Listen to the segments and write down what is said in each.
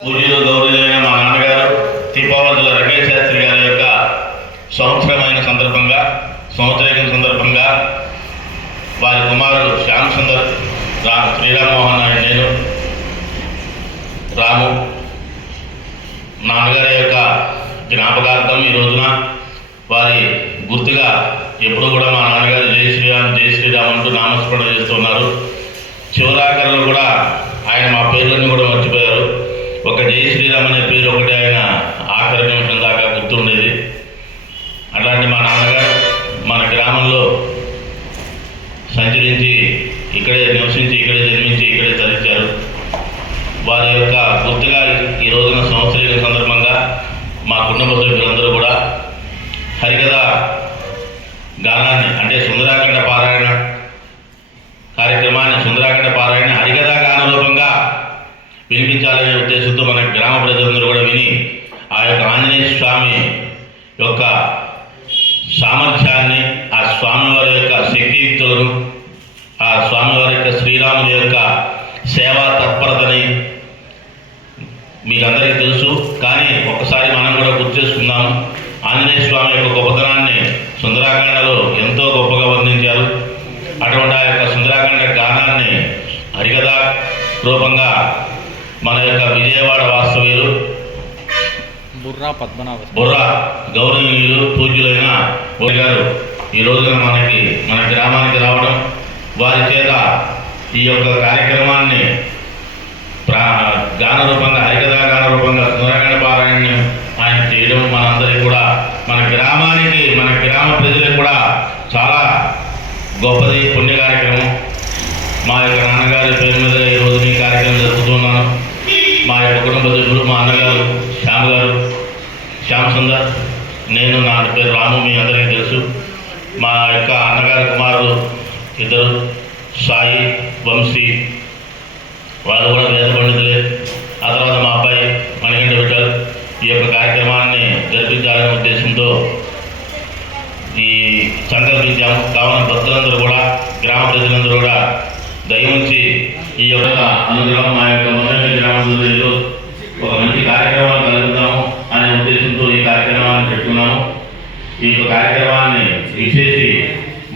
పూజలు గౌరవమైన మా నాన్నగారు తిప్పవద్దుల రమేష్ శాస్త్రి గారి యొక్క సంవత్సరమైన సందర్భంగా సంవత్సరం సందర్భంగా వారి కుమారుడు శ్యామ్ సుందర్ శ్రీరామ్మోహన్ ఆయన నేను రాము నాన్నగారి యొక్క జ్ఞాపకార్థం ఈ రోజున వారి గుర్తుగా ఎప్పుడు కూడా మా నాన్నగారు జై శ్రీరామ్ అంటూ నామస్మరణ చేస్తున్నారు. చివరాఖరిలో కూడా ఆయన మా పేర్లన్నీ కూడా మర్చిపోయారు. ఒక జై శ్రీరామ్ అనే పేరు ఒకటి ఆయన ఆఖరి నిమిషం దాకా గుర్తుండేది. అట్లాంటి మా నాన్నగారు మన గ్రామంలో సంచరించి ఇక్కడే నివసించి ఇక్కడే జన్మించి ఇక్కడే తరించారు. వారి యొక్క గుర్తుగా ఈ రోజున సంవత్సరం సందర్భంగా మా కుటుంబ సభ్యులందరూ కూడా హరికథ గానాన్ని అంటే సుందరాఖండ పారాయణ కార్యక్రమాన్ని సుందరాఖండ పారాయణ హరికథ గాన రూపంగా వినిపించాలనే ఉద్దేశంతో మన గ్రామ ప్రజలందరూ కూడా విని ఆ యొక్క ఆంజనేయ స్వామి యొక్క సామర్థ్యాన్ని, ఆ స్వామివారి యొక్క శక్తియుక్తులను, ఆ స్వామివారి యొక్క శ్రీరాముని యొక్క సేవా తత్పరతని మీకు అందరికీ తెలుసు. కానీ ఒక్కసారి మనం కూడా గుర్తు చేసుకుందాం. ఆంజనేయ స్వామి యొక్క గొప్పతనాన్ని సుందరాఖండలో ఎంతో గొప్పగా వర్ణించారు. అటువంటి ఆ యొక్క సుందరాఖండ గానాన్ని హరికథ రూపంగా మన యొక్క విజయవాడ వాస్తవ్యులు బుర్రా గౌరవనీయులు పూజ్యులైన గారు ఈ రోజున మన గ్రామానికి రావడం, వారి చేత ఈ యొక్క కార్యక్రమాన్ని గాన రూపంగా హరికథ గాన రూపంగా సుందరాఖండ పారాయణం ఆయన చేయడం మనందరికీ కూడా మన గ్రామానికి మన గ్రామ ప్రజలకు కూడా చాలా గొప్పది, పుణ్య కార్యక్రమం. మా యొక్క నాన్నగారి పేరు మీద ఈ రోజు ఈ కార్యక్రమం జరుపుతున్నాను. మా యొక్క కుటుంబ సభ్యులు మా అన్నగారు శ్యామ్ సుందర్, నేను నా పేరు రాము, మీ అందరికీ తెలుసు. మా యొక్క అన్నగారి కుమారుడు ఇద్దరు సాయి వంశీ, వాళ్ళు కూడా వేద పండితులే. ఆ తర్వాత మా అబ్బాయి మణికంఠ విఠల్ ఈ యొక్క కార్యక్రమాన్ని జరిపించాలనే ఉద్దేశంతో ఈ సంకల్పించాము. కావున భక్తులందరూ కూడా గ్రామ ప్రజలందరూ కూడా దయవుంచి ఈ యొక్క అనుగ్రహం మా యొక్క మొదటి గ్రామ ప్రజలు ఒక మంచి కార్యక్రమాలు కలుగుతాము అనే ఉద్దేశంతో ఈ కార్యక్రమాన్ని పెట్టుకున్నాము. ఈ యొక్క కార్యక్రమాన్ని విశేషి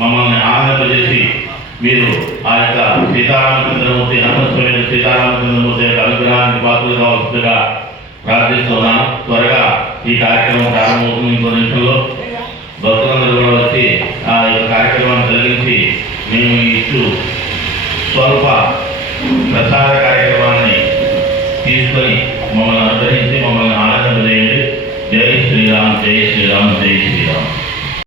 మమ్మల్ని ఆనందింపజేసి మీరు ఆ యొక్క సీతారామచంద్రమూర్తి హనుమస్వామి సీతారామచంద్రమూర్తి యొక్క అనుగ్రహానికి పాత్రలు కావాల్సిందిగా ప్రార్థిస్తున్నాను. త్వరగా ఈ కార్యక్రమం ప్రారంభమవుతుంది. ఇంకో నిమిషంలో భక్తులందరూ కూడా వచ్చి ఆ యొక్క కార్యక్రమాన్ని కలిగించి మేము ఇచ్చు స్వల్ప ప్రసాద కార్యక్రమాన్ని తీసుకొని మమ్మల్ని అనుగ్రహించి మమ్మల్ని ఆనందింపజేయండి. జై శ్రీరామ్, జై శ్రీరామ్, జై